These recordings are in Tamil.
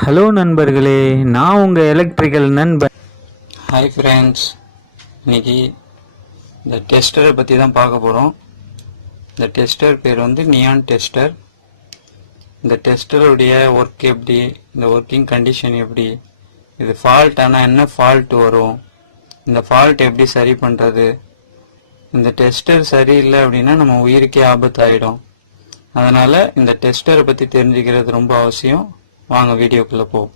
ஹலோ நண்பர்களே, நான் உங்கள் எலக்ட்ரிக்கல் நண்பன். ஹாய் ஃப்ரெண்ட்ஸ், இன்னைக்கு இந்த டெஸ்டரை பற்றி தான் பார்க்க போகிறோம். இந்த டெஸ்டர் பேர் வந்து நியான் டெஸ்டர். இந்த டெஸ்டருடைய ஒர்க் எப்படி, இந்த ஒர்க்கிங் கண்டிஷன் எப்படி, இது ஃபால்ட் ஆனால் என்ன ஃபால்ட் வரும், இந்த ஃபால்ட் எப்படி சரி பண்ணுறது, இந்த டெஸ்டர் சரியில்லை அப்படின்னா நம்ம உயிருக்கே ஆபத்தாயிடும். அதனால் இந்த டெஸ்டரை பற்றி தெரிஞ்சுக்கிறது ரொம்ப அவசியம். வாங்க வீடியோக்குள்ளே போவோம்.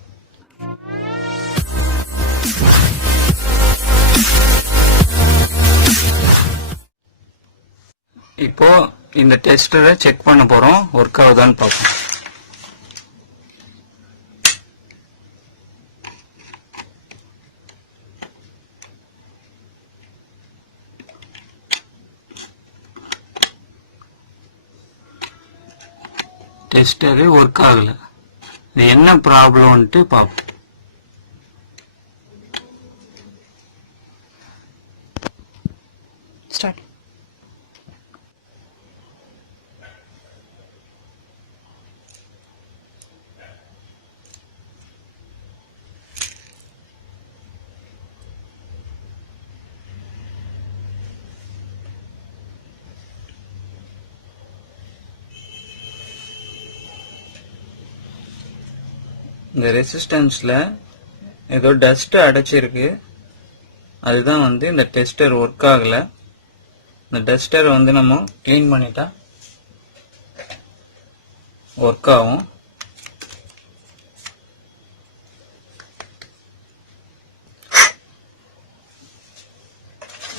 இப்போ இந்த டெஸ்டரை செக் பண்ண போறோம், ஒர்க் ஆகுதான்னு பார்ப்போம். டெஸ்டரு ஒர்க் ஆகல, இது என்ன ப்ராப்ளம்ட்டு பார்ப்போம். ஸ்டார்ட். இந்த ரெசிஸ்டன்ஸ்ல ஏதோ டஸ்ட் அடைச்சிருக்கு, அதுதான் வந்து இந்த டெஸ்டர் ஒர்க் ஆகல. இந்த டஸ்டர் வந்து நம்ம கிளீன் பண்ணிட்டா ஒர்க் ஆகும்.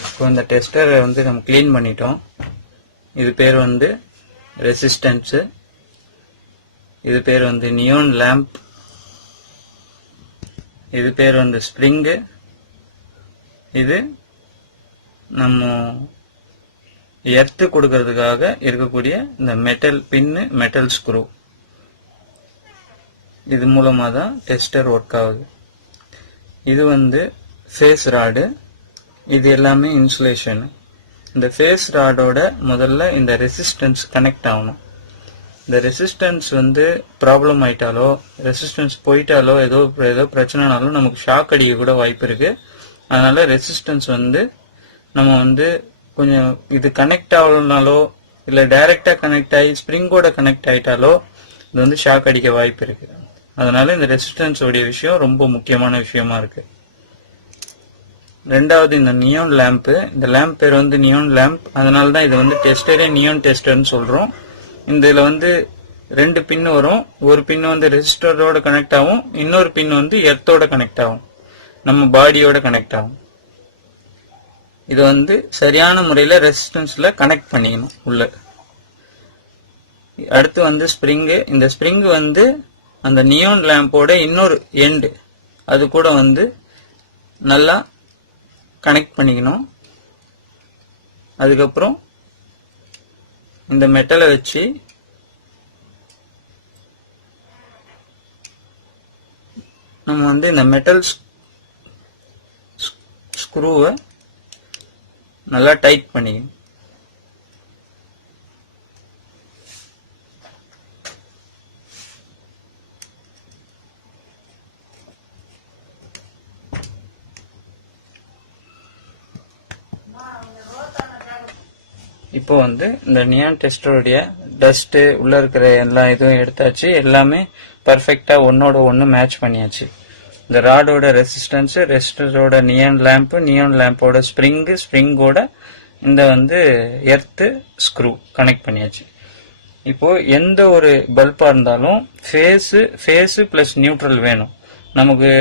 இப்போ இந்த டெஸ்டரை வந்து நம்ம கிளீன் பண்ணிட்டோம். இது பேர் வந்து ரெசிஸ்டன்ஸ், இது பேர் வந்து நியான் லேம்ப், இது பேர் வந்து ஸ்ப்ரிங்கு, இது நம்ம எர்த்து கொடுக்கறதுக்காக இருக்கக்கூடிய இந்த மெட்டல் பின்னு, மெட்டல் ஸ்க்ரூ. இது மூலமா தான் டெஸ்டர் ஒர்க் ஆகுது. இது வந்து ஃபேஸ் ராடு, இது எல்லாமே இன்சுலேஷன். இந்த ஃபேஸ் ராடோட முதல்ல இந்த ரெசிஸ்டன்ஸ் கனெக்ட் ஆகணும். இந்த ரெசிஸ்டன்ஸ் வந்து ப்ராப்ளம் ஆயிட்டாலோ, ரெசிஸ்டன்ஸ் போயிட்டாலோ, ஏதோ பிரச்சனைனாலும் நமக்கு ஷாக் அடிக்க கூட வாய்ப்பு இருக்கு. அதனால ரெசிஸ்டன்ஸ் வந்து நம்ம வந்து கொஞ்சம் இது கனெக்ட் ஆகலனாலோ, இல்லை டைரக்டா கனெக்ட் ஆகி ஸ்ப்ரிங்கோட கனெக்ட் ஆயிட்டாலோ இது வந்து ஷாக் அடிக்க வாய்ப்பு இருக்கு. அதனால இந்த ரெசிஸ்டன்ஸ் உடைய விஷயம் ரொம்ப முக்கியமான விஷயமா இருக்கு. ரெண்டாவது இந்த நியான் லேம்ப். இந்த லேம்ப் பேர் வந்து நியான் லேம்ப், அதனாலதான் இது வந்து டெஸ்டரே நியான் டெஸ்டர்னு சொல்றோம். இதுல வந்து ரெண்டு பின் வரும். ஒரு பின் வந்து ரெசிஸ்டரோட கனெக்ட் ஆகும், இன்னொரு பின் வந்து எர்த்தோட கனெக்ட் ஆகும், நம்ம பாடியோட கனெக்ட் ஆகும். இது வந்து சரியான முறையில ரெசிஸ்டன்ஸ்ல கனெக்ட் பண்ணிக்கணும் உள்ள. அடுத்து வந்து ஸ்ப்ரிங்கு. இந்த ஸ்ப்ரிங் வந்து அந்த நியான் லேம்போட இன்னொரு எண்டு, அது கூட வந்து நல்லா கனெக்ட் பண்ணிக்கணும். அதுக்கப்புறம் இந்த மெட்டலை வச்சு நம்ம வந்து இந்த மெட்டல் ஸ்க்ரூவை நல்லா டைட் பண்ணிக்கணும். இப்போ வந்து இந்த நியான் டெஸ்டருடைய டஸ்ட் உள்ள இருக்கிற எல்லா இதுவும் எடுத்தாச்சு. எல்லாமே பர்ஃபெக்டா ஒன்னோட ஒன்னு மேட்ச் பண்ணியாச்சு. இந்த ராடோட ரெசிஸ்டன்ஸ், ரெசிஸ்டரோட நியான் லேம்ப், நியான் லேம்போட ஸ்ப்ரிங்கோட இந்த வந்து எர்த்து ஸ்க்ரூ கனெக்ட் பண்ணியாச்சு. இப்போ எந்த ஒரு பல்பா இருந்தாலும் ஃபேஸ் பிளஸ் நியூட்ரல் வேணும் நமக்கு.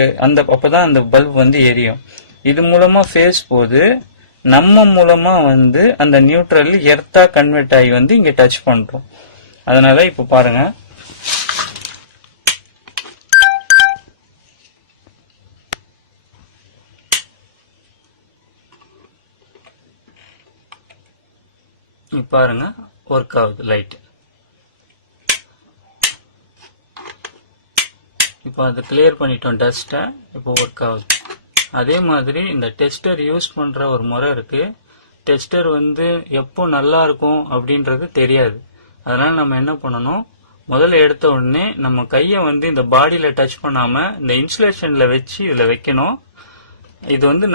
அப்பதான் அந்த பல்ப் வந்து எரியும். இது மூலமா ஃபேஸ் போது, நம்ம மூலமா வந்து அந்த நியூட்ரல் எர்த்தா கன்வெர்ட் ஆகி வந்து இங்க டச் பண்றோம். அதனால இப்ப பாருங்க, பாருங்க ஒர்க் ஆகுது லைட். இப்போ அதை கிளியர் பண்ணிட்டோம் டஸ்ட்டை, இப்போ ஒர்க் ஆகுது. அதே மாதிரி இந்த டெஸ்டர் யூஸ் பண்ற ஒரு முறை இருக்கு. டெஸ்டர் வந்து எப்போ நல்லா இருக்கும் அப்படின்றது தெரியாது. அதனால நம்ம என்ன பண்ணணும், முதல்ல எடுத்த உடனே நம்ம கையை வந்து இந்த பாடியில டச் பண்ணாம இந்த இன்சுலேஷன்ல வச்சு இதுல வைக்கணும். இது வந்து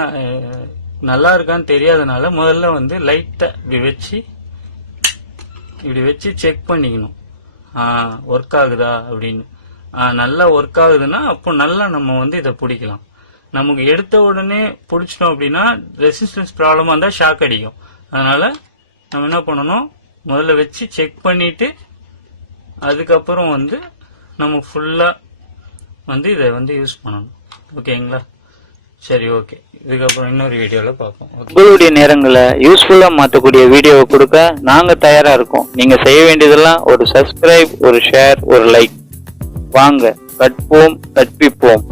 நல்லா இருக்கான்னு தெரியாதனால முதல்ல வந்து லைட்டா இப்படி வச்சு செக் பண்ணிக்கணும். ஒர்க் ஆகுதா அப்படின்னு. நல்லா ஒர்க் ஆகுதுன்னா அப்போ நல்லா நம்ம வந்து இதை பிடிக்கலாம். நமக்கு எடுத்த உடனே பிடிச்சிட்டோம் அப்படின்னா ரெசிஸ்டன்ஸ் ப்ராப்ளமா இருந்தா ஷாக் அடிக்கும். அதனால நம்ம என்ன பண்ணணும், முதல்ல வச்சு செக் பண்ணிட்டு அதுக்கப்புறம் வந்து நம்ம ஃபுல்லா வந்து இதை வந்து யூஸ் பண்ணணும். ஓகேங்களா? சரி, ஓகே. இதுக்கப்புறம் இன்னொரு வீடியோல பார்ப்போம். உங்களுடைய நேரங்களை யூஸ்ஃபுல்லா மாற்றக்கூடிய வீடியோவை கொடுக்க நாங்க தயாரா இருக்கோம். நீங்க செய்ய வேண்டியதெல்லாம் ஒரு சப்ஸ்கிரைப், ஒரு ஷேர், ஒரு லைக். வாங்க கற்போம், கற்பிப்போம்.